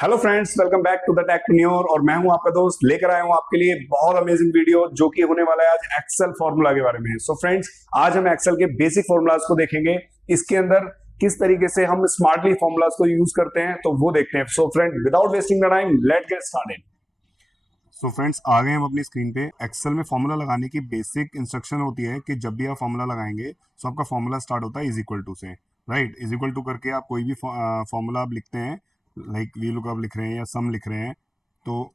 Hello friends, welcome back to the Technure. और मैं हूं आपका दोस्त, लेकर आया हूं आपके लिए बहुत अमेजिंग वीडियो जो कि होने वाला है आज एक्सेल फॉर्मूला के बारे में। सो फ्रेंड्स, आज हम एक्सेल के बेसिक फॉर्मूलाज को देखेंगे। इसके अंदर किस तरीके से हम स्मार्टली फॉर्मूलाज को यूज करते हैं तो वो देखते हैं। So friend, without wasting the time, let get started. So friends, आ गए हम अपनी स्क्रीन पे। एक्सेल में फॉर्मूला लगाने की बेसिक इंस्ट्रक्शन होती है कि जब भी आप फॉर्मूला लगाएंगे तो आपका फॉर्मूला स्टार्ट होता है इज इक्वल टू से। राइट, इज इक्वल टू करके आप कोई भी फॉर्मूला आप लिखते हैं, लाइक वी लुकअप लिख रहे हैं या सम लिख रहे हैं, तो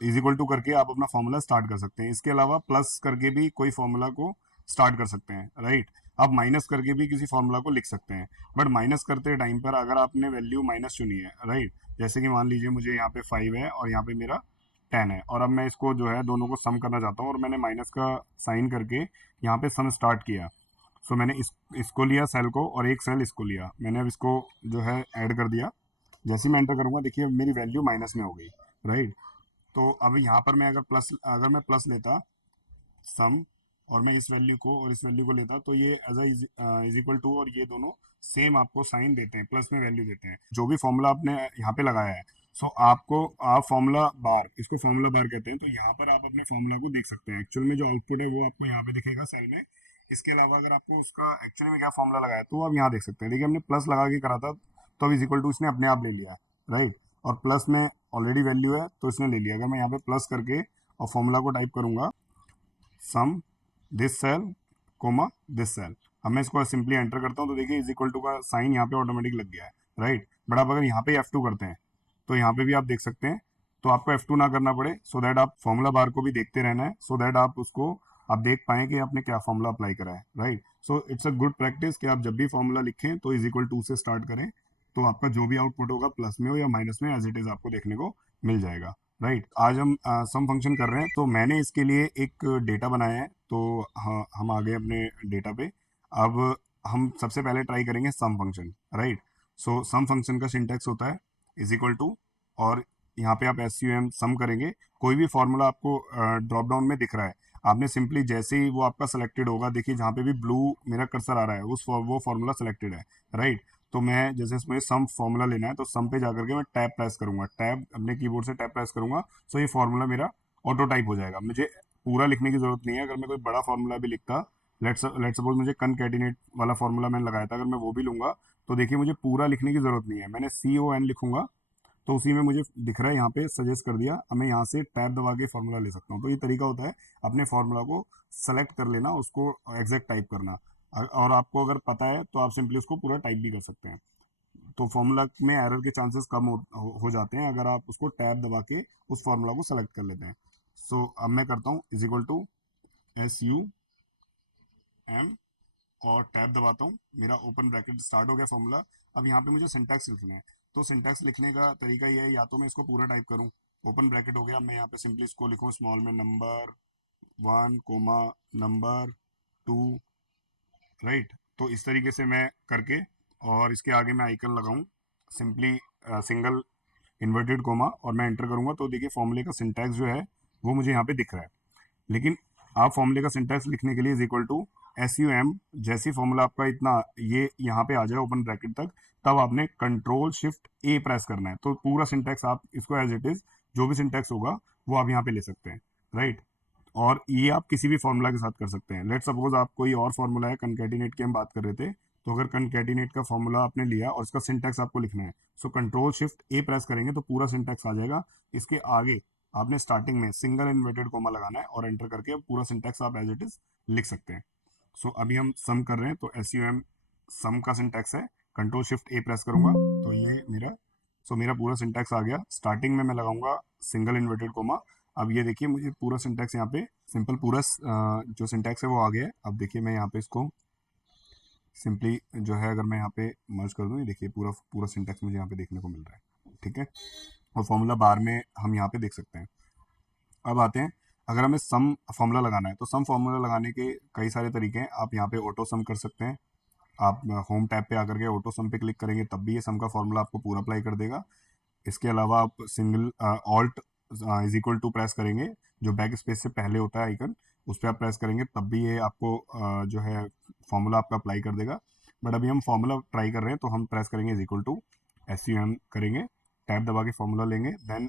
इज इक्वल टू करके आप अपना फॉर्मूला स्टार्ट कर सकते हैं। इसके अलावा प्लस करके भी कोई फॉर्मूला को स्टार्ट कर सकते हैं। राइट, आप माइनस करके भी किसी फॉर्मूला को लिख सकते हैं। बट माइनस करते टाइम पर अगर आपने वैल्यू माइनस चुनी है, राइट, जैसे कि मान लीजिए मुझे यहाँ पे 5 है और यहाँ पे मेरा 10 है, और अब मैं इसको जो है दोनों को सम करना चाहता हूँ, और मैंने माइनस का साइन करके यहाँ पे सम स्टार्ट किया। सो मैंने इसको लिया सेल को, और एक सेल इसको लिया मैंने। अब इसको जो है ऐड कर दिया। जैसे ही मैं एंटर करूँगा, देखिए अब मेरी वैल्यू माइनस में हो गई। राइट, तो अब यहाँ पर मैं अगर मैं प्लस लेता सम, और मैं इस वैल्यू को और इस वैल्यू को लेता, तो ये एज इज इक्वल टू, और ये दोनों सेम आपको साइन देते हैं, प्लस में वैल्यू देते हैं जो भी फॉर्मूला आपने यहाँ पे लगाया है। सो आपको आप फॉर्मूला बार, इसको फॉर्मूला बार कहते हैं, तो यहाँ पर आप अपने फॉर्मूला को देख सकते हैं। एक्चुअल में जो आउटपुट है वो आपको यहाँ पे दिखेगा सेल में। इसके अलावा अगर आपको उसका एक्चुअली में क्या फॉर्मूला लगाया तो आप यहाँ देख सकते हैं। देखिए, हमने प्लस लगा के करा था, तो अब इज इक्वल टू इसने अपने आप ले लिया। राइट, और प्लस में ऑलरेडी वैल्यू है तो इसने ले लिया। अगर मैं यहाँ पे प्लस करके और फॉर्मूला को टाइप करूंगा, sum this cell comma this cell, अब मैं इसको सिंपली एंटर करता हूँ, तो देखिए इज इक्वल टू का साइन यहाँ पे ऑटोमेटिक लग गया है। राइट, बट आप अगर यहाँ पे F2 करते हैं तो यहाँ पे भी आप देख सकते हैं, तो आपको F2 ना करना पड़े, सो दैट आप फॉर्मूला बार को भी देखते रहना है, सो दैट आप उसको आप देख पाएं कि आपने क्या फॉर्मूला अप्लाई करा है। Right, so it's a good practice कि आप जब भी फॉर्मूला लिखें तो इज इक्वल टू से स्टार्ट करें, तो आपका जो भी आउटपुट होगा प्लस में हो या माइनस में, एज इट इज आपको देखने को मिल जाएगा। राइट, आज हम सम फंक्शन कर रहे हैं, तो मैंने इसके लिए एक डेटा बनाया है। तो हाँ, हम आ गए अपने डेटा पे। अब हम सबसे पहले ट्राई करेंगे सम फंक्शन। राइट, सो सम फंक्शन का सिंटैक्स होता है इज इक्वल टू, और यहाँ पे आप एस यू एम सम करेंगे। कोई भी फॉर्मूला आपको ड्रॉप डाउन में दिख रहा है, आपने सिंपली जैसे ही वो आपका सेलेक्टेड होगा, देखिए जहाँ पे भी ब्लू मेरा कर्सर आ रहा है वो फॉर्मूला सेलेक्टेड है। राइट, तो मैं जैसे इसमें सम फॉर्मूला लेना है, तो सम पे जाकर के मैं टैब प्रेस करूंगा, टैब अपने कीबोर्ड से टैब प्रेस करूंगा, सो ये फॉर्मूला मेरा ऑटो टाइप हो जाएगा। मुझे पूरा लिखने की जरूरत नहीं है। अगर मैं कोई बड़ा फॉर्मूला भी लिखता, लेट सपोज मुझे कनकैटिनेट वाला फॉर्मूला मैंने लगाया था, अगर मैं वो भी लूंगा, तो देखिए मुझे पूरा लिखने की जरूरत नहीं है। मैंने CON लिखूंगा, तो उसी में मुझे दिख रहा है यहाँ पे सजेस्ट कर दिया, अब मैं यहाँ से टैब दबा के फॉर्मूला ले सकता हूँ। तो ये तरीका होता है अपने फॉर्मूला को सेलेक्ट कर लेना, उसको एग्जैक्ट टाइप करना। और आपको अगर पता है तो आप सिंपली उसको पूरा टाइप भी कर सकते हैं। तो फॉर्मूला में एरर के चांसेस कम हो जाते हैं अगर आप उसको टैब दबा के उस फॉर्मूला को सेलेक्ट कर लेते हैं। सो अब मैं करता हूँ इज इक्वल टू SUM, और टैब दबाता हूँ, मेरा ओपन ब्रैकेट स्टार्ट हो गया फॉर्मूला। अब यहाँ पे मुझे सिंटैक्स लिखना है, तो सिंटैक्स लिखने का तरीका ये है, या तो मैं इसको पूरा टाइप करूँ, ओपन ब्रैकेट हो गया, मैं यहाँ पे सिंपली इसको लिखूँ स्मॉल में, नंबर 1 कोमा नंबर 2। राइट, तो इस तरीके से मैं करके, और इसके आगे मैं आइकन लगाऊं सिंपली सिंगल इन्वर्टेड कोमा, और मैं एंटर करूंगा, तो देखिए फॉर्मूले का सिंटैक्स जो है वो मुझे यहाँ पे दिख रहा है। लेकिन आप फॉर्मूले का सिंटैक्स लिखने के लिए इज इक्वल टू SUM, जैसी फॉर्मूला आपका इतना ये यहाँ पे आ जाए ओपन ब्रैकेट तक, तब आपने कंट्रोल शिफ्ट A प्रेस करना है, तो पूरा सिंटैक्स आप इसको एज इट इज जो भी सिंटैक्स होगा वो आप यहाँ पे ले सकते हैं। राइट, और ये आप किसी भी फॉर्मूला के साथ कर सकते हैं। लेट सपोज आप कोई और फॉर्मूला है, कनकैटिनेट की हम बात कर रहे थे, तो अगर कनकैटिनेट का फॉर्मूला आपने लिया और इसका सिंटैक्स आपको लिखना है, so control shift A press करेंगे तो पूरा सिंटैक्स आ जाएगा। इसके आगे आपने स्टार्टिंग में सिंगल इन्वर्टेड कोमा लगाना है, और एंटर करके पूरा सिंटैक्स आप एज इट इज लिख सकते हैं। सो अभी हम सम कर रहे हैं, तो SUM सम का सिंटैक्स है, कंट्रोल शिफ्ट A प्रेस करूंगा तो ये मेरा पूरा सिंटैक्स आ गया। स्टार्टिंग में मैं लगाऊंगा सिंगल इन्वर्टेड कोमा। अब ये देखिए मुझे पूरा सिंटैक्स यहाँ पे सिंपल पूरा जो सिंटैक्स है वो आ गया है। अब देखिए मैं यहाँ पे इसको सिंपली जो है, अगर मैं यहाँ पे मर्ज कर दूँ, ये देखिए पूरा पूरा सिंटैक्स मुझे यहाँ पे देखने को मिल रहा है। ठीक है, और फॉर्मूला बार में हम यहाँ पे देख सकते हैं। अब आते हैं, अगर हमें सम फॉर्मूला लगाना है, तो सम फॉर्मूला लगाने के कई सारे तरीके हैं। आप यहाँ पे ऑटो सम कर सकते हैं। आप होम टैब पे आकर के ऑटो सम पे क्लिक करेंगे, तब भी ये सम का फॉर्मूला आपको पूरा अप्लाई कर देगा। इसके अलावा आप single alt is equal to press करेंगे, जो बैक स्पेस से पहले होता है आइकन, उस पर आप प्रेस करेंगे, तब भी ये आपको जो है फॉर्मूला आपका अप्लाई कर देगा। बट अभी हम फॉर्मूला ट्राई कर रहे हैं, तो हम प्रेस करेंगे इज इक्वल टू SUM करेंगे, टैब दबा के फॉर्मूला लेंगे, देन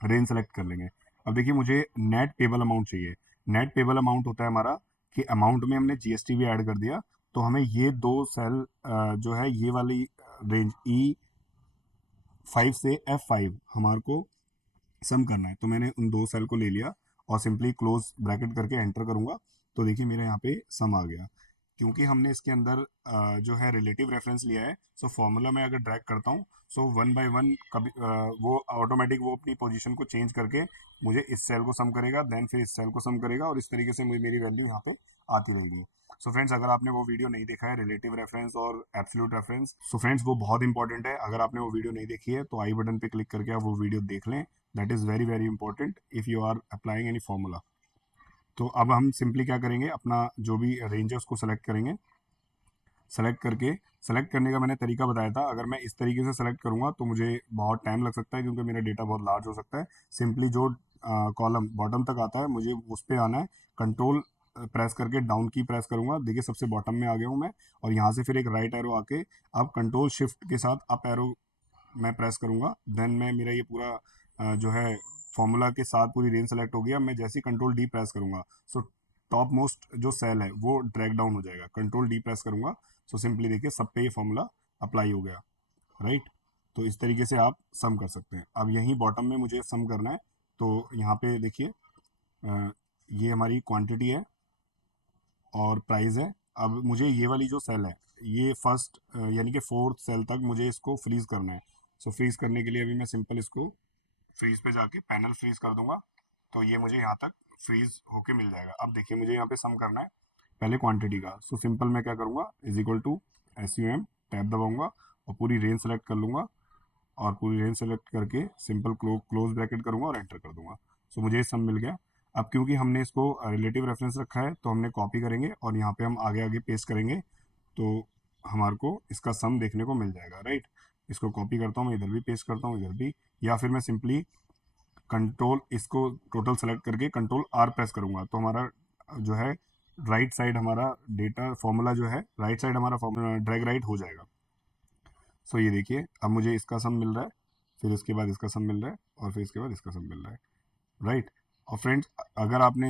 रेंज सेलेक्ट कर लेंगे। अब देखिए मुझे नेट पेबल अमाउंट चाहिए। नेट पेबल अमाउंट होता है हमारा कि अमाउंट में हमने जीएसटी भी ऐड कर दिया, तो हमें ये दो सेल जो है ये वाली रेंज E5 से F5 हमारे को सम करना है। तो मैंने उन दो सेल को ले लिया और सिंपली क्लोज ब्रैकेट करके एंटर करूंगा, तो देखिए मेरे यहाँ पे सम आ गया। क्योंकि हमने इसके अंदर जो है रिलेटिव रेफरेंस लिया है, सो फॉर्मूला में अगर ड्रैग करता हूँ, सो वन बाय वन कभी वो ऑटोमेटिक वो अपनी पोजीशन को चेंज करके मुझे इस सेल को सम करेगा, देन फिर इस सेल को सम करेगा, और इस तरीके से मुझे मेरी वैल्यू यहाँ पे आती रहेगी। सो फ्रेंड्स, अगर आपने वो वीडियो नहीं देखा है रिलेटिव रेफरेंस और एब्सोल्यूट रेफरेंस, सो फ्रेंड्स वो बहुत इंपॉर्टेंट है। अगर आपने वो वीडियो नहीं देखी है तो आई बटन पे क्लिक करके आप वो वीडियो देख लें। That is very very important if you are applying any formula. तो अब हम सिंपली क्या करेंगे, अपना जो भी रेंज है उसको सेलेक्ट करेंगे। सेलेक्ट करने का मैंने तरीका बताया था। अगर मैं इस तरीके से सेलेक्ट करूंगा तो मुझे बहुत टाइम लग सकता है, क्योंकि मेरा डेटा बहुत लार्ज हो सकता है। सिंपली जो कॉलम बॉटम तक आता है मुझे उस पर आना है, कंट्रोल प्रेस करके डाउन की प्रेस करूंगा। देखिए सबसे बॉटम में आ गया हूँ मैं, और यहाँ से फिर एक राइट एरो आके अब कंट्रोल शिफ्ट के साथ अप एरो मैं प्रेस करूंगा। देन मैं मेरा ये पूरा जो है फॉर्मूला के साथ पूरी रेंज सेलेक्ट हो गया। मैं जैसे ही कंट्रोल डी प्रेस करूंगा, सो टॉप मोस्ट जो सेल है वो ड्रैग डाउन हो जाएगा। कंट्रोल डी प्रेस करूंगा, सो सिंपली देखिए सब पे ये फॉर्मूला अप्लाई हो गया, राइट। तो इस तरीके से आप सम कर सकते हैं। अब यहीं बॉटम में मुझे सम करना है, तो यहाँ पे देखिए ये हमारी क्वांटिटी है और प्राइस है। अब मुझे ये वाली जो सेल है, ये फर्स्ट यानी कि फोर्थ सेल तक मुझे इसको फ्रीज करना है। सो फ्रीज करने के लिए अभी मैं सिंपल इसको फ्रीज पे जाके पैनल फ्रीज कर दूंगा, तो ये मुझे यहाँ तक फ्रीज होके मिल जाएगा। अब देखिए मुझे यहाँ पे सम करना है पहले क्वांटिटी का। सो सिंपल मैं क्या करूँगा, is equal to SUM tab दबाऊंगा और पूरी रेंज सेलेक्ट कर लूँगा, और पूरी रेंज सेलेक्ट करके सिंपल क्लोज ब्रैकेट करूँगा और एंटर कर दूंगा। सो मुझे ये सम मिल गया। अब क्योंकि हमने इसको रिलेटिव रेफरेंस रखा है, तो हमने कॉपी करेंगे और यहाँ पे हम आगे आगे पेस्ट करेंगे, तो हमारे को इसका सम देखने को मिल जाएगा, राइट। इसको कॉपी करता हूँ, मैं इधर भी पेस्ट करता हूँ, इधर भी, या फिर मैं सिंपली कंट्रोल इसको टोटल सेलेक्ट करके कंट्रोल R प्रेस करूंगा, तो हमारा जो है राइट साइड हमारा डेटा फॉर्मूला जो है राइट साइड हमारा फॉर्मूला ड्रैग राइट हो जाएगा। सो ये देखिए अब मुझे इसका सम मिल रहा है, फिर इसके बाद इसका सम मिल रहा है, और फिर इसके बाद इसका सम मिल रहा है, राइट। और फ्रेंड्स, अगर आपने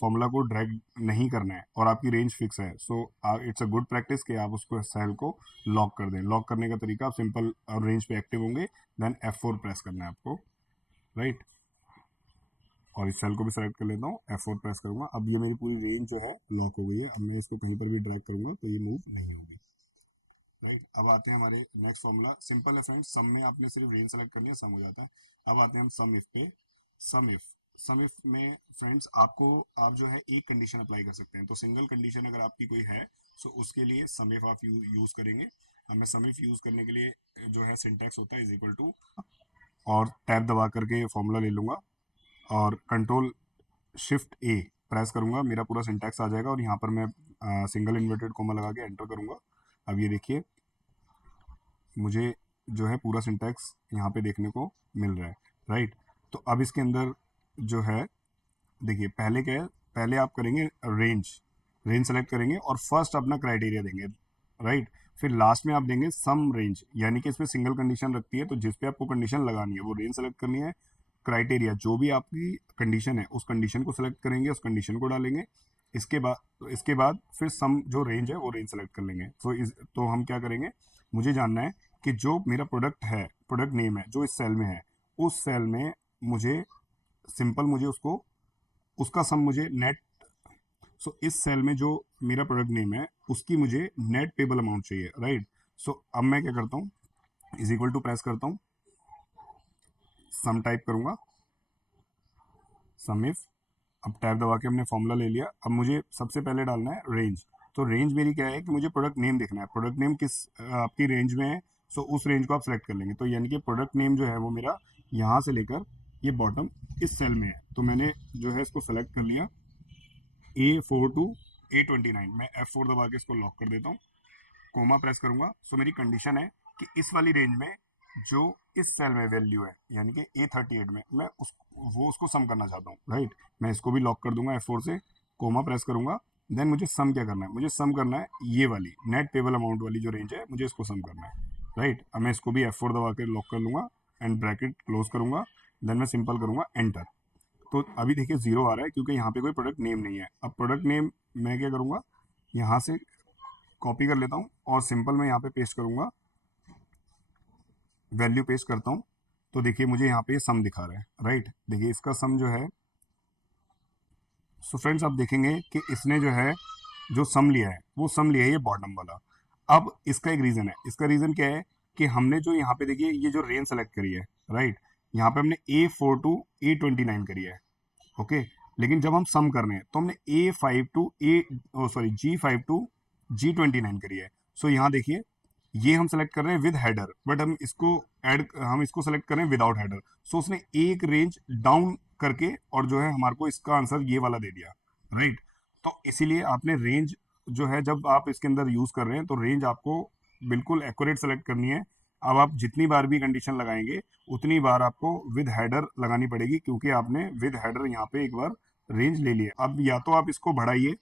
फॉर्मूला को ड्रैग नहीं करना है और आपकी रेंज फिक्स है, so it's a good practice कि आप उसको सेल को लॉक कर दें। लॉक करने का तरीका, आप सिंपल रेंज पे एक्टिव होंगे, देन F4 प्रेस करना है आपको, राइट। और इस सेल को भी सेलेक्ट कर लेता हूँ, F4 प्रेस करूंगा। अब ये मेरी पूरी रेंज जो है लॉक हो गई है। अब मैं इसको कहीं पर भी ड्रैग करूंगा तो ये मूव नहीं होगी, राइट। अब आते हैं हमारे नेक्स्ट फॉर्मूला। सिंपल है फ्रेंड्स, सम में आपने सिर्फ रेंज सेलेक्ट करनी है, सम हो जाता है। अब आते हैं हम सम इफ पे। सम इफ में फ्रेंड्स आपको आप जो है एक कंडीशन अप्लाई कर सकते हैं। तो सिंगल कंडीशन अगर आपकी कोई है, सो उसके लिए सम इफ आप यूज करेंगे। अब मैं सम इफ यूज करने के लिए जो है सिंटैक्स होता है इज इक्वल टू, और टैब दबा करके फॉर्मूला ले लूंगा और कंट्रोल शिफ्ट A प्रेस करूंगा, मेरा पूरा सिंटैक्स आ जाएगा, और यहाँ पर मैं सिंगल इन्वर्टेड कोमा लगा के एंटर करूंगा। अब ये देखिए मुझे जो है पूरा सिंटैक्स यहाँ पे देखने को मिल रहा है, राइट। तो अब इसके अंदर जो है देखिए पहले क्या है, पहले आप करेंगे रेंज सेलेक्ट करेंगे और फर्स्ट अपना क्राइटेरिया देंगे, राइट। फिर लास्ट में आप देंगे सम रेंज, यानी कि इसमें सिंगल कंडीशन रखती है, तो जिस पे आपको कंडीशन लगानी है वो रेंज सेलेक्ट करनी है। क्राइटेरिया जो भी आपकी कंडीशन है उस कंडीशन को सेलेक्ट करेंगे, उस कंडीशन को डालेंगे। इसके बाद फिर सम जो रेंज है वो रेंज सेलेक्ट कर लेंगे। तो हम क्या करेंगे, मुझे जानना है कि जो मेरा प्रोडक्ट है, प्रोडक्ट नेम है जो इस सेल में है, उस सेल में मुझे सिंपल मुझे उसको उसका सम मुझे नेट, सो इस सेल में जो मेरा प्रोडक्ट नेम है उसकी मुझे नेट पेबल अमाउंट चाहिए, राइट। सो अब मैं क्या करता हूँ, इज इक्वल टू प्रेस करता हूँ, सम टाइप करूंगा, सम इफ। अब टैब दबा के हमने फॉर्मूला ले लिया। अब मुझे सबसे पहले डालना है रेंज। तो रेंज मेरी क्या है कि मुझे प्रोडक्ट नेम देखना है, प्रोडक्ट नेम किस आपकी रेंज में है, सो उस रेंज को आप सेलेक्ट कर लेंगे। तो यानी कि प्रोडक्ट नेम जो है वो मेरा यहाँ से लेकर ये बॉटम इस सेल में है, तो मैंने जो है इसको सेलेक्ट कर लिया, A4 टू A29। मैं F4 दबा के इसको लॉक कर देता हूँ, कोमा प्रेस करूंगा। सो मेरी कंडीशन है कि इस वाली रेंज में जो इस सेल में वैल्यू है, यानी कि A38 में मैं उसको सम करना चाहता हूँ, राइट। मैं इसको भी लॉक कर दूंगा F4 से, कोमा प्रेस करूंगा। देन मुझे सम क्या करना है, मुझे सम करना है ये वाली नेट पेबल अमाउंट वाली जो रेंज है, मुझे इसको सम करना है, राइट। अब मैं इसको भी F4 दबा के लॉक कर लूंगा। एंड ब्रैकेट क्लोज करूंगा, देन मैं सिंपल करूंगा एंटर। तो अभी देखिए 0 आ रहा है क्योंकि यहाँ पे कोई प्रोडक्ट नेम नहीं है। अब प्रोडक्ट नेम मैं क्या करूंगा, यहाँ से कॉपी कर लेता हूँ और सिंपल मैं यहाँ पे पेस्ट करूंगा, वैल्यू पेस्ट करता हूँ। तो देखिए मुझे यहाँ पे सम दिखा रहा है, राइट। देखिए इसका सम जो है, सो फ्रेंड्स आप देखेंगे कि इसने जो है जो सम लिया है वो सम लिया है ये बॉटम वाला। अब इसका एक रीज़न है, इसका रीज़न क्या है कि हमने जो यहाँ पे देखिए ये जो रेंज सेलेक्ट करी है, राइट, यहाँ पे हमने A4 टू A29 करी है, ओके। लेकिन जब हम सम कर रहे हैं तो हमने A5 to G5 to G29 करी है। सो यहाँ देखिए ये हम सेलेक्ट कर रहे हैं विद हेडर, बट हम इसको सेलेक्ट कर रहे हैं विदाउट हेडर। सो उसने एक रेंज डाउन करके और जो है हमारे को इसका आंसर ये वाला दे दिया, राइट। तो इसीलिए आपने रेंज जो है जब आप इसके अंदर यूज कर रहे हैं तो रेंज आपको बिल्कुल एक्यूरेट सेलेक्ट करनी है। अब आप जितनी बार भी कंडीशन लगाएंगे उतनी बार आपको विद हेडर लगानी पड़ेगी, क्योंकि आपने विद हेडर यहाँ पे एक बार रेंज ले लिया। अब या तो आप इसको बढ़ाइए,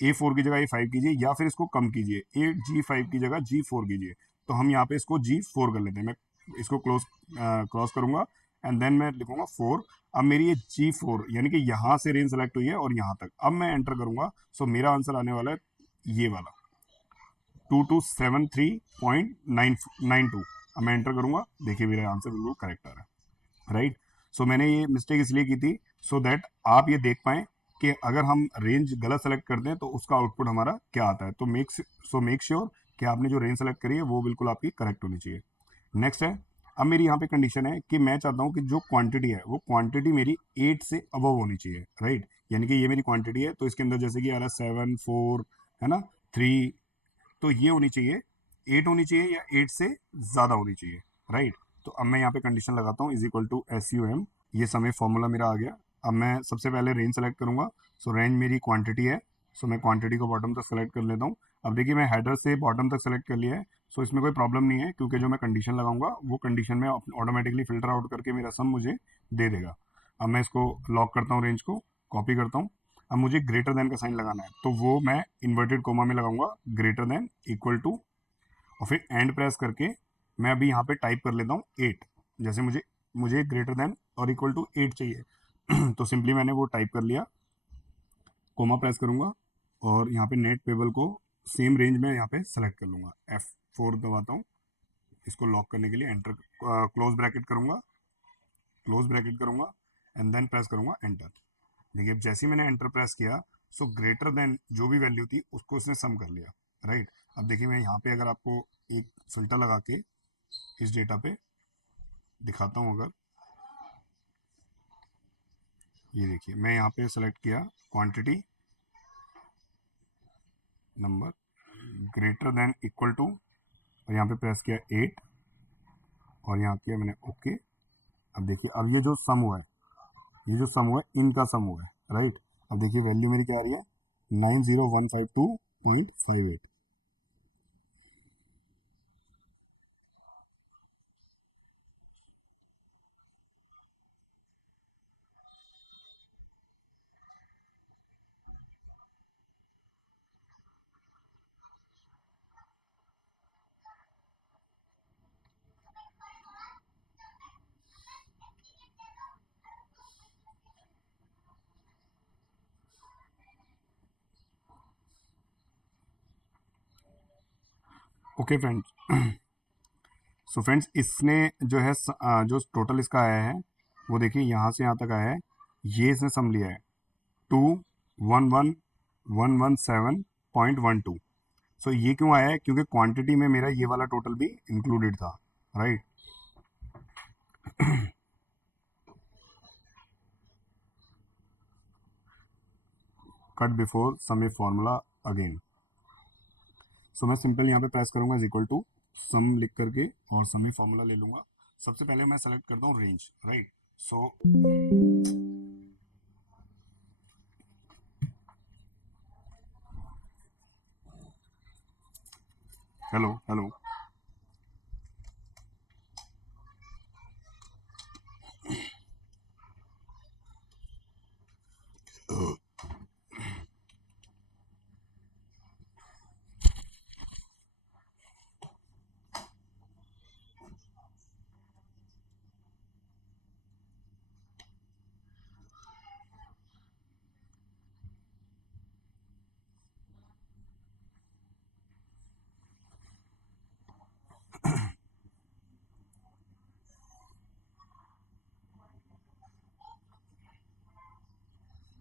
A4 की जगह A5 कीजिए, या फिर इसको कम कीजिए, G5 की जगह G4 कीजिए। तो हम यहाँ पे इसको G4 कर लेते हैं। मैं इसको क्रॉस करूंगा एंड देन मैं लिखूंगा 4। अब मेरी ये G4 यानी कि यहाँ से रेंज सेलेक्ट हुई है और यहाँ तक। अब मैं एंटर करूंगा, सो मेरा आंसर आने वाला है ये वाला 2273.992। अब मैं एंटर करूंगा, देखिए मेरा आंसर बिल्कुल करेक्ट आ रहा है, राइट। सो मैंने ये मिस्टेक इसलिए की थी सो दैट आप ये देख पाएं कि अगर हम रेंज गलत सेलेक्ट करते हैं तो उसका आउटपुट हमारा क्या आता है। तो मेक श्योर कि आपने जो रेंज सेलेक्ट करी है वो बिल्कुल आपकी करेक्ट होनी चाहिए। नेक्स्ट है, अब मेरी यहाँ पे कंडीशन है कि मैं चाहता हूँ कि जो क्वांटिटी है वो क्वांटिटी मेरी 8 से अबव होनी चाहिए, राइट। यानी कि ये मेरी क्वांटिटी है, तो इसके अंदर जैसे कि आ रहा है 7 4 है ना 3, तो ये होनी चाहिए 8 होनी चाहिए या 8 से ज़्यादा होनी चाहिए, राइट। तो अब मैं यहाँ पे कंडीशन लगाता हूँ =SUM, ये समय फॉर्मूला मेरा आ गया। अब मैं सबसे पहले रेंज सेलेक्ट करूँगा। सो रेंज मेरी क्वांटिटी है, सो मैं क्वांटिटी को बॉटम तक सेलेक्ट कर लेता हूँ। अब देखिए मैं हेडर से बॉटम तक सेलेक्ट कर लिया है, सो इसमें कोई प्रॉब्लम नहीं है, क्योंकि जो मैं कंडीशन लगाऊंगा वो कंडीशन में ऑटोमेटिकली फिल्टर आउट करके मेरा सम मुझे दे देगा। अब मैं इसको लॉक करता हूँ, रेंज को कॉपी करता हूँ। अब मुझे ग्रेटर देन का साइन लगाना है, तो वो मैं इन्वर्टेड कोमा में लगाऊंगा, ग्रेटर देन इक्वल टू, और फिर एंड प्रेस करके मैं अभी यहाँ पे टाइप कर लेता हूँ 8। जैसे मुझे मुझे ग्रेटर देन और इक्वल टू 8 चाहिए तो सिंपली मैंने वो टाइप कर लिया, कोमा प्रेस करूँगा और यहाँ पे नेट पेबल को सेम रेंज में यहाँ पे सेलेक्ट कर लूँगा, F4 दबाता हूँ इसको लॉक करने के लिए। एंटर, क्लोज ब्रैकेट करूँगा एंड देन प्रेस करूँगा एंटर। देखिए अब जैसे ही मैंने एंटर प्रेस किया, सो ग्रेटर देन जो भी वैल्यू थी उसको उसने सम कर लिया, राइट। अब देखिए मैं यहाँ पे अगर आपको एक फिल्टर लगा के इस डेटा पे दिखाता हूँ, अगर ये देखिए मैं यहाँ पे सेलेक्ट किया quantity number greater than equal to, और यहाँ पे प्रेस किया 8 और यहाँ किया मैंने ओके। अब देखिए अब ये जो सम हुआ है, ये जो सम हुआ है इनका सम हुआ है, राइट। अब देखिए वैल्यू मेरी क्या आ रही है, 90152.58। ओके फ्रेंड्स, सो फ्रेंड्स इसने जो है जो टोटल इसका आया है वो देखिए यहाँ से यहाँ तक आया है, ये इसने सम लिया है 211,117.12। सो ये क्यों आया है, क्योंकि क्वांटिटी में मेरा ये वाला टोटल भी इंक्लूडेड था, right. Cut before sum if formula again. So मैं सिंपल यहाँ पे प्रेस करूंगा इज इक्वल टू सम लिख करके और सम इफ फॉर्मूला ले लूंगा। सबसे पहले मैं सेलेक्ट करता हूँ range, right. So hello hello,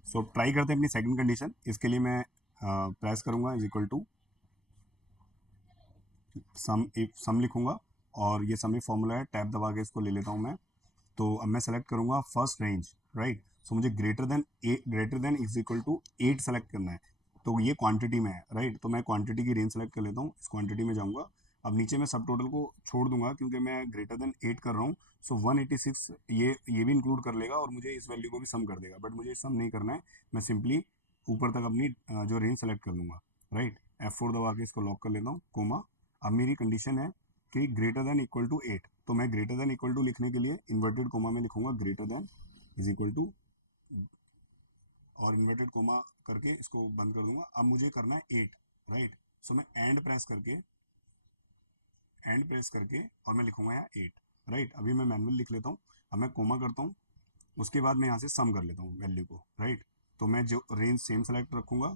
so try करते हैं अपनी सेकंड कंडीशन। इसके लिए मैं प्रेस करूंगा इज इक्वल टू सम लिखूंगा और ये सम फॉर्मूला है, टैब दबा के इसको ले लेता हूँ मैं। तो अब मैं सेलेक्ट करूंगा फर्स्ट रेंज, राइट। सो मुझे greater than is equal to 8 select करना है। तो ये क्वांटिटी में है, राइट। तो मैं क्वांटिटी की रेंज सेलेक्ट कर लेता हूँ, इस क्वांटिटी में जाऊंगा। अब नीचे मैं सब टोटल को छोड़ दूंगा क्योंकि मैं ग्रेटर देन 8 कर रहा हूँ। सो 186 ये भी इंक्लूड कर लेगा और मुझे इस वैल्यू को भी सम कर देगा, बट मुझे सम नहीं करना है। मैं सिंपली ऊपर तक अपनी जो रेंज सेलेक्ट कर लूँगा, राइट। F4 दबा के इसको लॉक कर लेता हूँ, कोमा। अब मेरी कंडीशन है कि ग्रेटर देन इक्वल टू 8। तो मैं ग्रेटर देन इक्वल टू लिखने के लिए इन्वर्टेड कोमा में लिखूंगा greater than is equal to, और इन्वर्टेड कोमा करके इसको बंद कर दूंगा। अब मुझे करना है 8, राइट। सो मैं एंड प्रेस करके और मैं लिखूंगा यहाँ 8, राइट। अभी मैं मैनुअल लिख लेता हूँ। अब मैं कोमा करता हूँ, उसके बाद मैं यहाँ से सम कर लेता हूँ वैल्यू को, राइट। तो मैं जो रेंज सेम सेलेक्ट रखूंगा।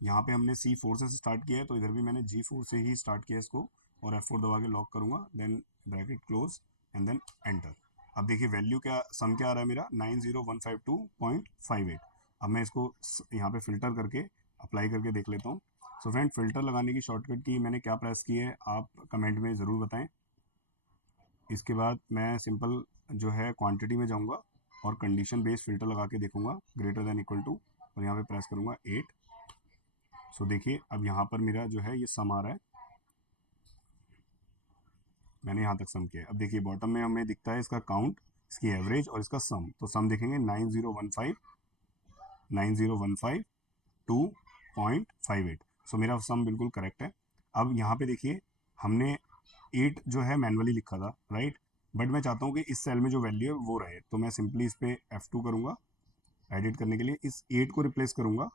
यहाँ पे हमने C4 से स्टार्ट किया है तो इधर भी मैंने G4 से ही स्टार्ट किया इसको, और F4 दबा के लॉक करूंगा, then bracket close and then enter. अब देखिए वैल्यू क्या, सम क्या आ रहा है मेरा 90152.58। अब मैं इसको यहाँ पे फिल्टर करके अप्लाई करके देख लेता हूँ। सो फ्रेंड, फिल्टर लगाने की शॉर्टकट की मैंने क्या प्रेस की है आप कमेंट में ज़रूर बताएं। इसके बाद मैं सिंपल जो है क्वांटिटी में जाऊँगा और कंडीशन बेस्ड फिल्टर लगा के देखूंगा ग्रेटर देन इक्वल टू, और यहाँ पे प्रेस करूँगा 8। सो देखिए अब यहाँ पर मेरा जो है ये सम आ रहा है, मैंने यहाँ तक सम किया है। अब देखिए बॉटम में हमें दिखता है इसका काउंट, इसकी एवरेज और इसका सम। तो सम देखेंगे 9015.58। सो मेरा सम बिल्कुल करेक्ट है। अब यहाँ पे देखिए हमने 8 जो है मैनुअली लिखा था, राइट। बट मैं चाहता हूँ कि इस सेल में जो वैल्यू है वो रहे, तो मैं सिंपली इस पर F2 करूँगा एडिट करने के लिए। इस 8 को रिप्लेस करूँगा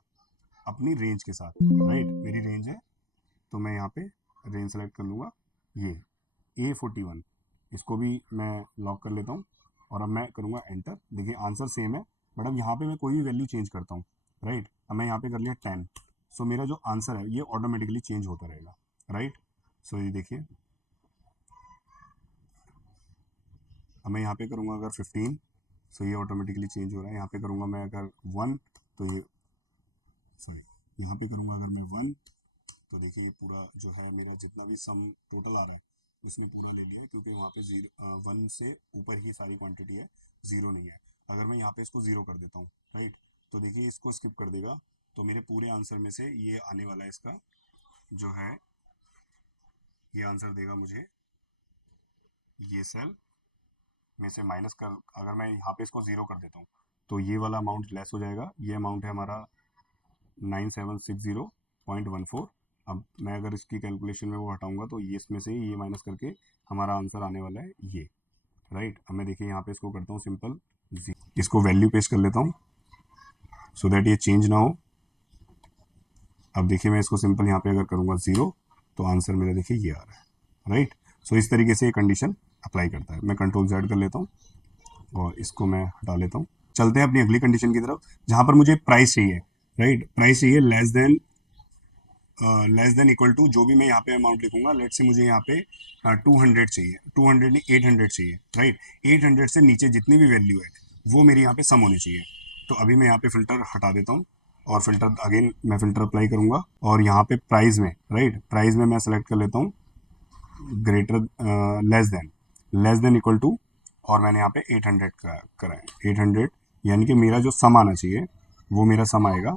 अपनी रेंज के साथ, राइट। मेरी रेंज है तो मैं यहाँ पे रेंज सेलेक्ट कर लूँगा, ये A41। इसको भी मैं लॉक कर लेता हूँ और अब मैं करूँगा एंटर। देखिए आंसर सेम है, बट अब यहाँ पे मैं कोई भी वैल्यू चेंज करता हूँ, राइट। अब मैं यहाँ पे कर लिया 10। सो मेरा जो आंसर है ये ऑटोमेटिकली चेंज होता रहेगा, राइट। सो ये देखिए अब मैं यहाँ पे करूँगा अगर 15, सो ये ऑटोमेटिकली चेंज हो रहा है। यहाँ पे करूँगा मैं अगर 1, तो ये सॉरी यहाँ पे करूँगा अगर मैं 1, तो देखिए ये पूरा जो है मेरा जितना भी सम टोटल आ रहा है इसने पूरा ले लिया है, क्योंकि वहाँ पे 1 से ऊपर ही सारी क्वांटिटी है, 0 नहीं है। अगर मैं यहाँ पे इसको 0 कर देता हूँ, राइट, तो देखिए इसको स्किप कर देगा, तो मेरे पूरे आंसर में से ये आने वाला है, इसका जो है ये आंसर देगा मुझे ये सेल में से माइनस कर। अगर मैं यहाँ पे इसको 0 कर देता हूँ तो ये वाला अमाउंट लेस हो जाएगा। ये अमाउंट है हमारा 9760.14। अब मैं अगर इसकी कैलकुलेशन में वो हटाऊंगा तो ये इसमें से ये माइनस करके हमारा आंसर आने वाला है ये, राइट। अब मैं देखिए यहाँ पे इसको करता हूँ सिंपल, इसको वैल्यू पेस्ट कर लेता हूँ सो दैट ये चेंज ना हो। अब देखिए मैं इसको सिंपल यहाँ पे अगर करूँगा 0 तो आंसर मेरा देखिए ये आ रहा है, राइट। सो इस तरीके से ये कंडीशन अप्लाई करता है। मैं Ctrl Z कर लेता हूँ और इसको मैं हटा लेता हूँ। चलते हैं अपनी अगली कंडीशन की तरफ, जहाँ पर मुझे प्राइस चाहिए, राइट। प्राइस चाहिए लेस देन इक्वल टू, जो भी मैं यहाँ पे अमाउंट लिखूंगा, लेट से मुझे यहाँ पे 200 चाहिए, 200 नहीं 800 चाहिए, राइट। 800 से नीचे जितनी भी वैल्यू है वो मेरी यहाँ पे सम होनी चाहिए। तो अभी मैं यहाँ पे फिल्टर हटा देता हूँ और फिल्टर अगेन मैं फिल्टर अप्लाई करूँगा, और यहाँ पे प्राइस में, राइट, प्राइस में मैं सेलेक्ट कर लेता हूँ greater less than equal to, और मैंने यहाँ पे 800 करा है, 800, यानी कि मेरा जो सम आना चाहिए वो मेरा सम आएगा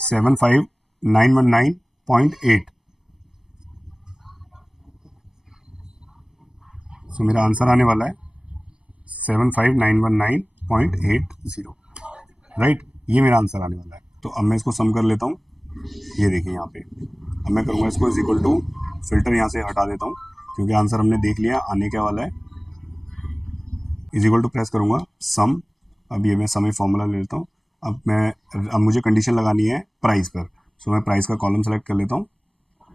75919.8। सो मेरा आंसर आने वाला है 75919.80, राइट। ये मेरा आंसर आने वाला है। तो अब मैं इसको सम कर लेता हूँ, ये देखिए यहाँ पे। अब मैं करूँगा इसको इज इक्वल टू, फिल्टर यहाँ से हटा देता हूँ क्योंकि आंसर हमने देख लिया आने क्या वाला है। इज इक्वल टू प्रेस करूँगा सम। अब ये मैं सम फॉर्मूला ले लेता हूँ। अब मुझे कंडीशन लगानी है प्राइस पर। सो मैं प्राइस का कॉलम सेलेक्ट कर लेता हूँ।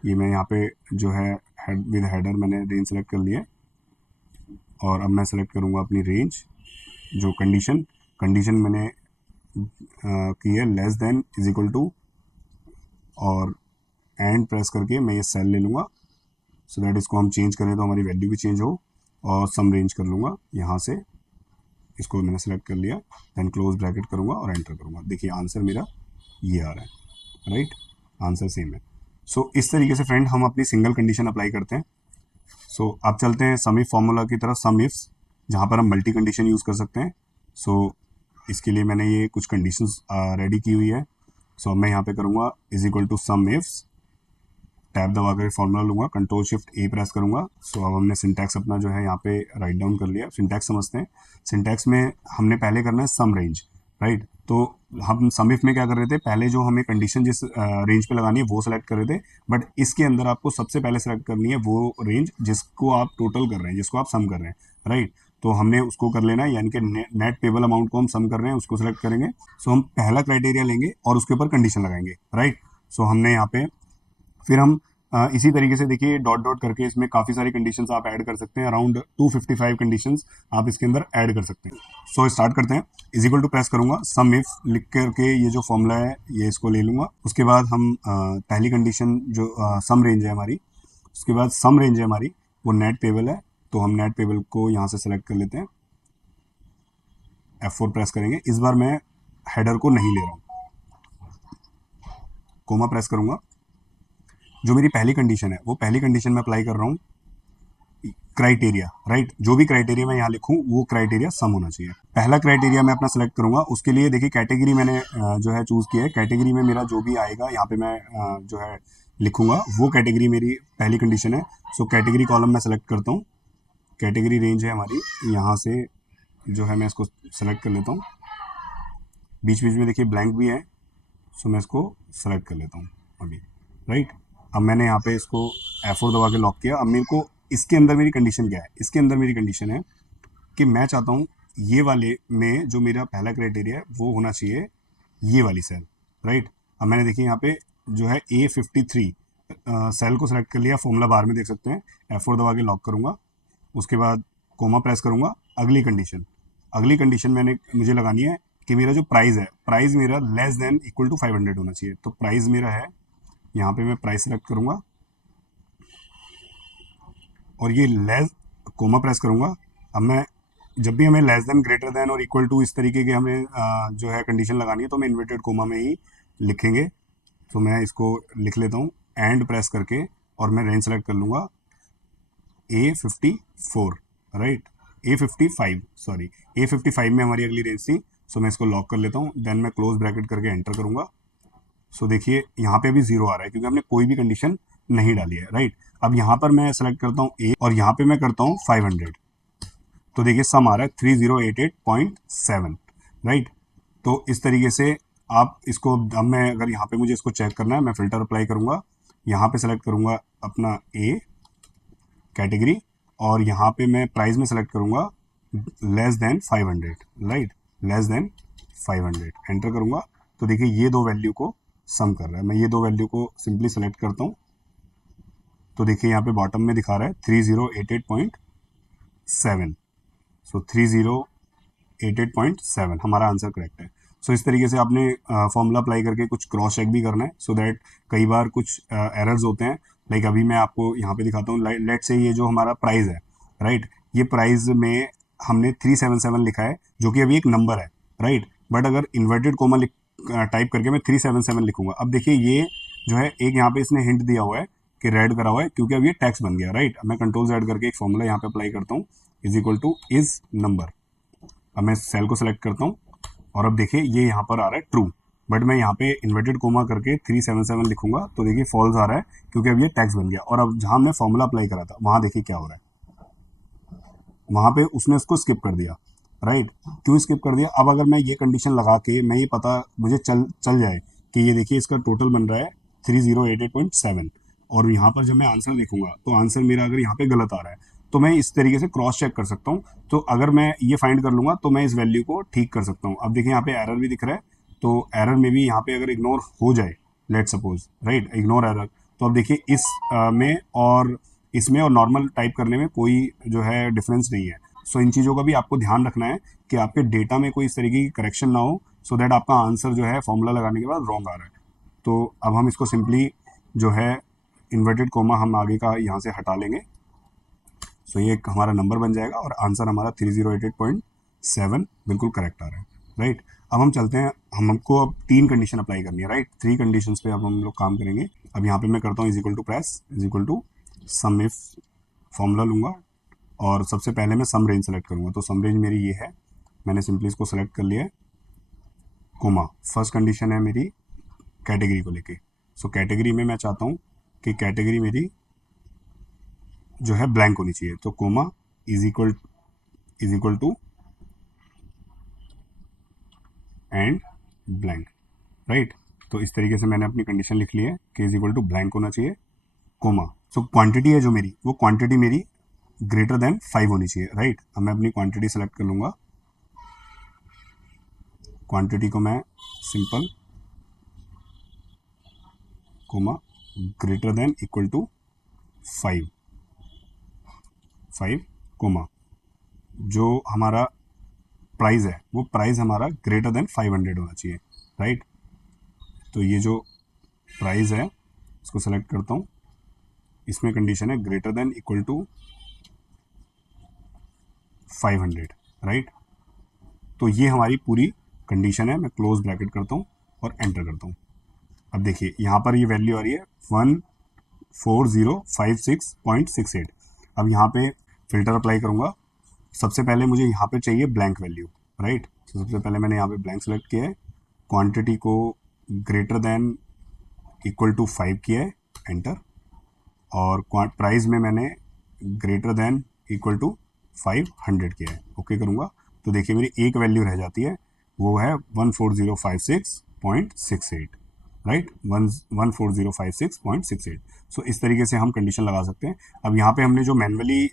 ये मैं यहाँ पे जो है विद हेडर मैंने रेंज सेलेक्ट कर लिया है, और अब मैं सेलेक्ट करूँगा अपनी रेंज। जो कंडीशन मैंने की है less than is equal to, और एंड प्रेस करके मैं ये सेल ले लूँगा सो दैट इसको हम चेंज करें तो हमारी वैल्यू भी चेंज हो, और सम रेंज कर लूँगा यहाँ से इसको मैंने सेलेक्ट कर लिया, देन क्लोज ब्रैकेट करूँगा और एंटर करूँगा। देखिए आंसर मेरा ये आ रहा है, राइट, आंसर सेम है। सो इस तरीके से फ्रेंड हम अपनी सिंगल कंडीशन अप्लाई करते हैं। सो अब चलते हैं सम इफ फॉर्मूला की तरफ, सम इफ्स, जहाँ पर हम मल्टी कंडीशन यूज़ कर सकते हैं। सो इसके लिए मैंने ये कुछ कंडीशंस रेडी की हुई है। सो अब मैं यहाँ पे करूँगा is equal to sum ifs, tab दबा कर फॉर्मूला लूँगा, कंट्रोल शिफ्ट ए प्रेस करूँगा। सो अब हमने सिंटैक्स अपना जो है यहाँ पे राइट डाउन कर लिया। सिंटैक्स समझते हैं। सिंटैक्स में हमने पहले करना है सम रेंज, राइट। तो हम सम इफ में क्या कर रहे थे, पहले जो हमें कंडीशन जिस रेंज पे लगानी है वो सेलेक्ट कर रहे थे, बट इसके अंदर आपको सबसे पहले सेलेक्ट करनी है वो रेंज जिसको आप टोटल कर रहे हैं, जिसको आप सम कर रहे हैं, राइट। तो हमने उसको कर लेना है, यानी कि नेट पेबल अमाउंट को हम सम कर रहे हैं, उसको सेलेक्ट करेंगे। सो हम पहला क्राइटेरिया लेंगे और उसके ऊपर कंडीशन लगाएंगे, राइट। सो हमने यहाँ पे फिर हम इसी तरीके से देखिए डॉट डॉट करके इसमें काफ़ी सारी कंडीशंस आप ऐड कर सकते हैं। अराउंड 255 कंडीशंस आप इसके अंदर ऐड कर सकते हैं। सो स्टार्ट करते हैं। इज इक्वल टू प्रेस करूंगा, सम इफ लिख करके ये जो फॉर्मूला है ये इसको ले लूंगा। उसके बाद हम पहली कंडीशन जो सम रेंज है हमारी, उसके बाद सम रेंज है हमारी वो नेट पेबल है, तो हम नेट पेबल को यहाँ से सेलेक्ट कर लेते हैं, F4 प्रेस करेंगे। इस बार मैं हेडर को नहीं ले रहा हूँ, कोमा प्रेस करूंगा। जो मेरी पहली कंडीशन है वो पहली कंडीशन में अप्लाई कर रहा हूँ क्राइटेरिया, राइट। जो भी क्राइटेरिया मैं यहाँ लिखूँ वो क्राइटेरिया सम होना चाहिए। पहला क्राइटेरिया मैं अपना सेलेक्ट करूँगा। उसके लिए देखिए कैटेगरी मैंने जो है चूज़ किया है। कैटेगरी में मेरा जो भी आएगा यहाँ पे मैं जो है लिखूँगा वो कैटेगरी मेरी पहली कंडीशन है। सो कैटेगरी कॉलम मैं सेलेक्ट करता हूँ। कैटेगरी रेंज है हमारी, यहाँ से जो है मैं इसको सेलेक्ट कर लेता हूँ। बीच बीच में देखिए ब्लैंक भी है, सो मैं इसको सेलेक्ट कर लेता हूँ अभी, राइट। अब मैंने यहाँ पे इसको F4 दबा के लॉक किया। अब मेरे को इसके अंदर मेरी कंडीशन क्या है, इसके अंदर मेरी कंडीशन है कि मैं चाहता हूँ ये वाले में जो मेरा पहला क्राइटेरिया है वो होना चाहिए ये वाली सेल, राइट। अब मैंने देखिए यहाँ पे जो है A53 सेल को सेलेक्ट कर लिया, फॉर्मूला बार में देख सकते हैं। F4 दबा के लॉक करूँगा, उसके बाद कोमा प्रेस करूँगा। अगली कंडीशन मुझे लगानी है कि मेरा जो प्राइस है, प्राइस मेरा लेस देन इक्वल टू 500 होना चाहिए। तो प्राइस मेरा है, यहाँ पे मैं प्राइस सेलेक्ट करूँगा और ये लेस, कोमा प्रेस करूँगा। अब मैं जब भी हमें लेस देन, ग्रेटर देन और इक्वल टू इस तरीके के हमें जो है कंडीशन लगानी है तो हमें इन्वर्टेड कोमा में ही लिखेंगे। तो मैं इसको लिख लेता हूँ एंड प्रेस करके, और मैं रेंज सेलेक्ट कर लूँगा A54, राइट, A55 में हमारी अगली रेंज थी। सो मैं इसको लॉक कर लेता हूँ, देन मैं क्लोज ब्रैकेट करके एंटर करूँगा। सो देखिए यहाँ पे अभी 0 आ रहा है क्योंकि हमने कोई भी कंडीशन नहीं डाली है, राइट। अब यहाँ पर मैं सेलेक्ट करता हूँ A और यहाँ पे मैं करता हूँ 500, तो देखिए सम आ रहा है 3088.7, राइट। तो इस तरीके से आप इसको, अब मैं अगर यहाँ पे मुझे इसको चेक करना है, मैं फिल्टर अप्लाई करूँगा, यहाँ पे सेलेक्ट करूँगा अपना A कैटेगरी, और यहाँ पे मैं प्राइस में सेलेक्ट करूँगा less than 500, right, less than 500, enter करूँगा। तो देखिए ये दो वैल्यू को सम कर रहा है। मैं ये दो वैल्यू को सिंपली सेलेक्ट करता हूँ, तो देखिए यहाँ पे बॉटम में दिखा रहा है 3088.7। सो 3088.7 हमारा आंसर करेक्ट है। सो इस तरीके से आपने फॉर्मूला अप्लाई करके कुछ क्रॉस चेक भी करना है, सो दैट कई बार कुछ एरर्स होते हैं। लाइक अभी मैं आपको यहाँ पे दिखाता हूँ, लेट से ये जो हमारा प्राइस है, राइट, ये प्राइस में हमने 377 लिखा है जो कि अभी एक नंबर है, राइट। बट अगर इन्वर्टेड कोमा टाइप करके मैं 377 लिखूंगा, अब देखिए ये जो है एक यहाँ पे इसने हिंट दिया हुआ है कि रेड करा हुआ है क्योंकि अब ये टैक्स बन गया, राइट। अब मैं कंट्रोल Z करके एक फॉर्मूला यहाँ पे अप्लाई करता हूँ, is equal two is number. अब मैं सेल को सेलेक्ट करता हूँ और अब देखिए ये यहाँ पर आ रहा है ट्रू, बट मैं यहाँ पे इन्वर्टेड कोमा करके 377 लिखूंगा तो देखिए फॉल्स आ रहा है क्योंकि अब ये टैक्स बन गया। और अब जहाँ हमने फॉर्मूला अप्लाई करा था वहाँ देखिए क्या हो रहा है, वहाँ पे उसने उसको स्किप कर दिया, राइट। क्यों स्किप कर दिया? अब अगर मैं ये कंडीशन लगा के मैं ये पता मुझे चल जाए कि ये देखिए इसका टोटल बन रहा है 3088.7, और यहाँ पर जब मैं आंसर देखूंगा तो आंसर मेरा अगर यहाँ पे गलत आ रहा है तो मैं इस तरीके से क्रॉस चेक कर सकता हूँ। तो अगर मैं ये फाइंड कर लूँगा तो मैं इस वैल्यू को ठीक कर सकता हूँ। अब देखिए यहाँ पे एरर भी दिख रहा है, तो एरर में भी यहाँ पे अगर इग्नोर हो जाए, let suppose, right, ignore error, तो अब देखिए इस में और इसमें और नॉर्मल टाइप करने में कोई जो है डिफरेंस नहीं है। सो इन चीज़ों का भी आपको ध्यान रखना है कि आपके डेटा में कोई इस तरीके की करेक्शन ना हो, सो दैट आपका आंसर जो है फॉर्मूला लगाने के बाद रॉन्ग आ रहा है। तो अब हम इसको सिंपली जो है इन्वर्टेड कोमा हम आगे का यहाँ से हटा लेंगे। सो ये एक हमारा नंबर बन जाएगा और आंसर हमारा 3088.7 7 बिल्कुल करेक्ट आ रहा है, राइट। अब हम चलते हैं, हमको अब 3 कंडीशन अप्लाई करनी है, राइट। 3 कंडीशंस पे अब हम लोग काम करेंगे। अब यहाँ पे मैं करता हूँ is equal to press is equal to sum if formula लूँगा और सबसे पहले मैं सम रेंज सेलेक्ट करूँगा। तो सम रेंज मेरी ये है, मैंने सिंपली इसको सेलेक्ट कर लिया है, कोमा। फर्स्ट कंडीशन है मेरी कैटेगरी को लेके। सो कैटेगरी में मैं चाहता हूँ कि कैटेगरी मेरी जो है ब्लैंक होनी चाहिए, तो comma is equal to and blank, right. तो इस तरीके से मैंने अपनी कंडीशन लिख ली है कि इज इक्वल टू ब्लैंक होना चाहिए, कोमा। सो क्वांटिटी है जो मेरी, वो क्वांटिटी मेरी ग्रेटर देन 5 होनी चाहिए, राइट। अब मैं अपनी क्वांटिटी सेलेक्ट कर लूँगा, क्वांटिटी को मैं simple comma greater than equal to 5 comma, जो हमारा प्राइस है वो प्राइस हमारा ग्रेटर देन 500 होना चाहिए, राइट। तो ये जो प्राइस है इसको सेलेक्ट करता हूँ, इसमें कंडीशन है greater than equal to 500, right. तो ये हमारी पूरी कंडीशन है। मैं क्लोज ब्रैकेट करता हूँ और एंटर करता हूँ। अब देखिए यहाँ पर ये वैल्यू आ रही है 14056.68। अब यहाँ पे फिल्टर अप्लाई करूँगा। सबसे पहले मुझे यहाँ पे चाहिए ब्लैंक वैल्यू, राइट। तो सबसे पहले मैंने यहाँ पे ब्लैंक सेलेक्ट किया है, क्वांटिटी को ग्रेटर देन इक्वल टू 5 किया है, एंटर। और प्राइस में मैंने ग्रेटर देन इक्वल टू 500 किया है, ओके करूँगा। तो देखिए मेरी एक वैल्यू रह जाती है, वो है 14056.68, राइट। 14056.68। सो इस तरीके से हम कंडीशन लगा सकते हैं। अब यहाँ पे हमने जो मैनुअली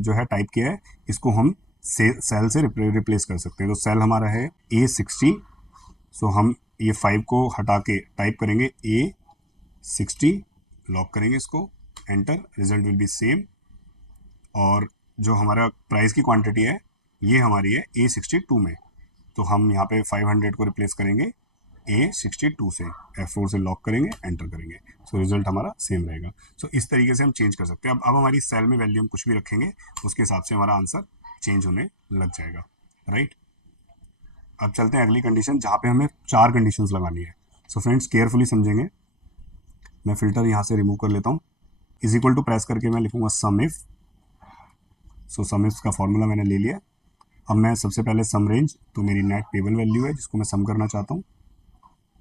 जो है टाइप किया है, इसको हम सेल से रिप्लेस कर सकते हैं। तो सेल हमारा है A60। सो हम ये 5 को हटा के टाइप करेंगे A60, लॉक करेंगे इसको, enter. Result will be same. और जो हमारा प्राइस की क्वांटिटी है ये हमारी है A62 में। तो हम यहाँ पे 500 को रिप्लेस करेंगे A62 से, F4 से लॉक करेंगे, एंटर करेंगे। सो रिजल्ट हमारा सेम रहेगा। सो इस तरीके से हम चेंज कर सकते हैं। अब हमारी सेल में वैल्यू हम कुछ भी रखेंगे, उसके हिसाब से हमारा आंसर चेंज होने लग जाएगा, राइट। अब चलते हैं अगली कंडीशन, जहाँ पे हमें 4 कंडीशंस लगानी है। सो फ्रेंड्स केयरफुली समझेंगे। मैं फिल्टर यहाँ से रिमूव कर लेता हूँ, इज इक्वल टू प्रेस करके मैं लिखूंगा सम इफ। सो सम इफ का फॉर्मूला मैंने ले लिया। अब मैं सबसे पहले सम रेंज, तो मेरी नेट टेबल वैल्यू है जिसको मैं सम करना चाहता हूँ,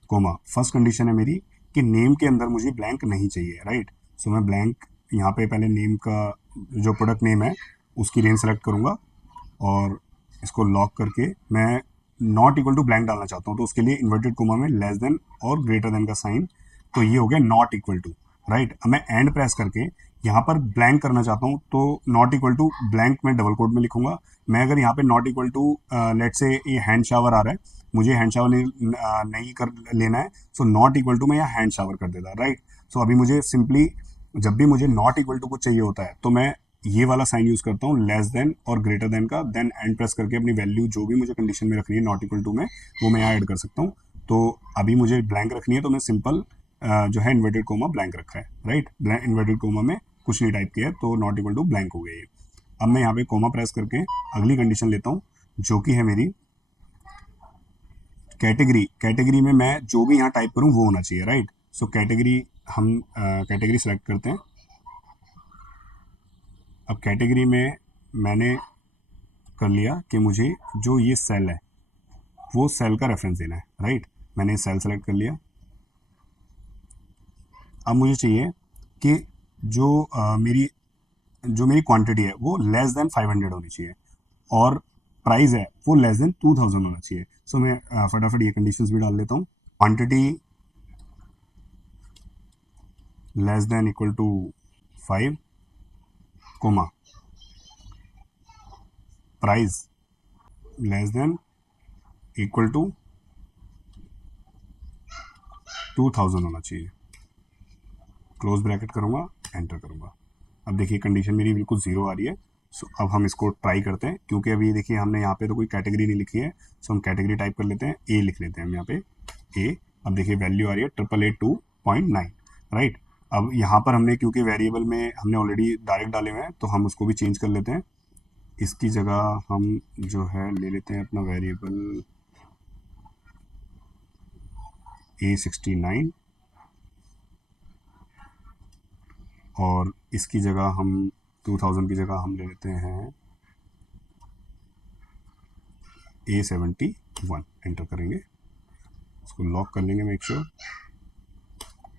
कोमा। फर्स्ट कंडीशन है मेरी कि नेम के अंदर मुझे ब्लैंक नहीं चाहिए, राइट। सो मैं ब्लैंक यहाँ पे पहले नेम का जो प्रोडक्ट नेम है उसकी रेंज सेलेक्ट करूँगा और इसको लॉक करके मैं नॉट इक्वल टू ब्लैंक डालना चाहता हूँ। तो उसके लिए इन्वर्टेड कोमा में लेस देन और ग्रेटर देन का साइन, तो ये हो गया नॉट इक्वल टू, राइट। अब मैं एंड प्रेस करके यहाँ पर ब्लैंक करना चाहता हूँ, तो नॉट इक्वल टू ब्लैंक मैं डबल कोट में लिखूंगा। मैं अगर यहाँ पे नॉट इक्वल टू लेट से ये हैंड शावर आ रहा है, मुझे हैंड शावर नहीं कर लेना है, सो नॉट इक्वल टू मैं यहाँ हैंड शावर कर देता, राइट। सो अभी मुझे सिंपली जब भी मुझे नॉट इक्वल टू कुछ चाहिए होता है तो मैं ये वाला साइन यूज़ करता हूँ, लेस देन और ग्रेटर देन का, देन एंड प्रेस करके अपनी वैल्यू जो भी मुझे कंडीशन में रखनी है नॉट इक्वल टू में, वो मैं यहाँ ऐड कर सकता हूँ। तो अभी मुझे ब्लैंक रखनी है, तो मैं सिंपल जो है इन्वर्टेड कोमा ब्लैंक रखा है, राइट। इन्वर्टेड कोमा में कुछ नहीं टाइप किया है, तो नॉट इक्वल टू ब्लैंक हो गया ये। अब मैं यहाँ पे कोमा प्रेस करके अगली कंडीशन लेता हूँ, जो कि है मेरी कैटेगरी। कैटेगरी में मैं जो भी यहाँ टाइप करूँ वो होना चाहिए, राइट। सो कैटेगरी हम कैटेगरी सेलेक्ट करते हैं। अब कैटेगरी में मैंने कर लिया कि मुझे जो ये सेल है वो सेल का रेफरेंस देना है, राइट। मैंने सेल सेलेक्ट कर लिया। अब मुझे चाहिए कि जो मेरी क्वांटिटी है वो लेस देन 500 होनी चाहिए और प्राइस है वो लेस देन 2000 होना चाहिए। सो मैं फटाफट ये कंडीशंस भी डाल लेता हूँ। Quantity less than equal to 5, comma price less than equal to 2000 होना चाहिए। क्लोज ब्रैकेट करूँगा, एंटर करूँगा। अब देखिए कंडीशन मेरी बिल्कुल ज़ीरो आ रही है। सो अब हम इसको ट्राई करते हैं, क्योंकि अभी देखिए हमने यहाँ पे तो कोई कैटेगरी नहीं लिखी है। सो हम कैटेगरी टाइप कर लेते हैं, ए लिख लेते हैं हम यहाँ पे ए। अब देखिए वैल्यू आ रही है 888.9, राइट। अब यहाँ पर हमने क्योंकि वेरिएबल में हमने ऑलरेडी डायरेक्ट डाले हुए हैं, तो हम उसको भी चेंज कर लेते हैं। इसकी जगह हम जो है ले लेते हैं अपना वेरिएबल A69 और इसकी जगह हम 2000 की जगह हम ले लेते हैं A71। एंटर करेंगे, इसको लॉक कर लेंगे, मेक श्योर,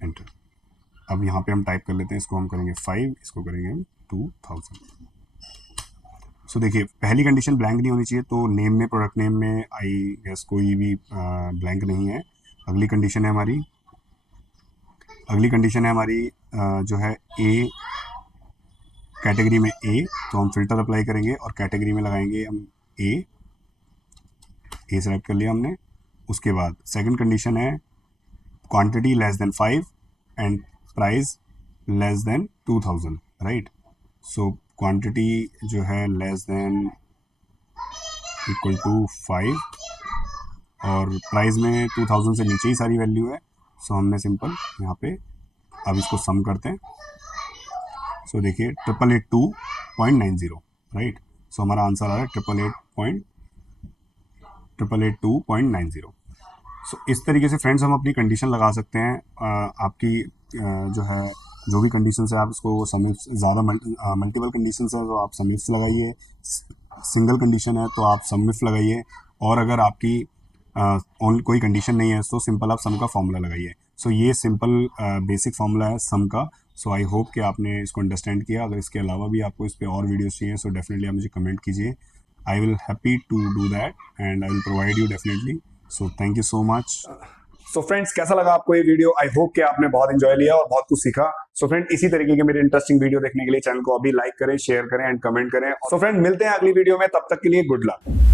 एंटर। अब यहाँ पे हम टाइप कर लेते हैं, इसको हम करेंगे 5, इसको करेंगे हम 2000। सो देखिए पहली कंडीशन ब्लैंक नहीं होनी चाहिए, तो नेम में, प्रोडक्ट नेम में आई गेस कोई भी ब्लैंक नहीं है। अगली कंडीशन है हमारी जो है ए कैटेगरी में ए, तो हम फिल्टर अप्लाई करेंगे और कैटेगरी में लगाएंगे हम ए सेलेक्ट कर लिया हमने। उसके बाद सेकंड कंडीशन है quantity less then 5 and price less then 2000, right. So quantity जो है लेस देन इक्वल टू 5 और प्राइस में 2000 से नीचे ही सारी वैल्यू है। सो हमने सिंपल यहाँ पे अब इसको सम करते हैं। सो देखिए 882.90, राइट। सो हमारा आंसर आ रहा है 882.90। सो इस तरीके से फ्रेंड्स हम अपनी कंडीशन लगा सकते हैं। आपकी जो है जो भी कंडीशन है आप इसको समिफ्स, ज़्यादा मल्टीपल कंडीशन है तो आप समिफ्स लगाइए, सिंगल कंडीशन है तो आप समिफ लगाइए, और अगर आपकी कोई कंडीशन नहीं है तो सिंपल आप सम का फॉर्मूला लगाइए। सो ये सिंपल बेसिक फार्मूला है सम का। सो आई होप कि आपने इसको अंडरस्टैंड किया। अगर इसके अलावा भी आपको इस पर और वीडियोस चाहिए सो डेफिनेटली आप मुझे कमेंट कीजिए। I will happy to do that and I will provide you definitely. So thank you so much. So friends कैसा लगा आपको ये वीडियो? आई होप कि आपने बहुत एंजॉय लिया और बहुत कुछ सीखा। सो फ्रेंड इसी तरीके के मेरे इंटरेस्टिंग वीडियो देखने के लिए चैनल को अभी लाइक करें, शेयर करें एंड कमेंट करें। सो फ्रेंड मिलते हैं अगली वीडियो में, तब तक के लिए गुड लक।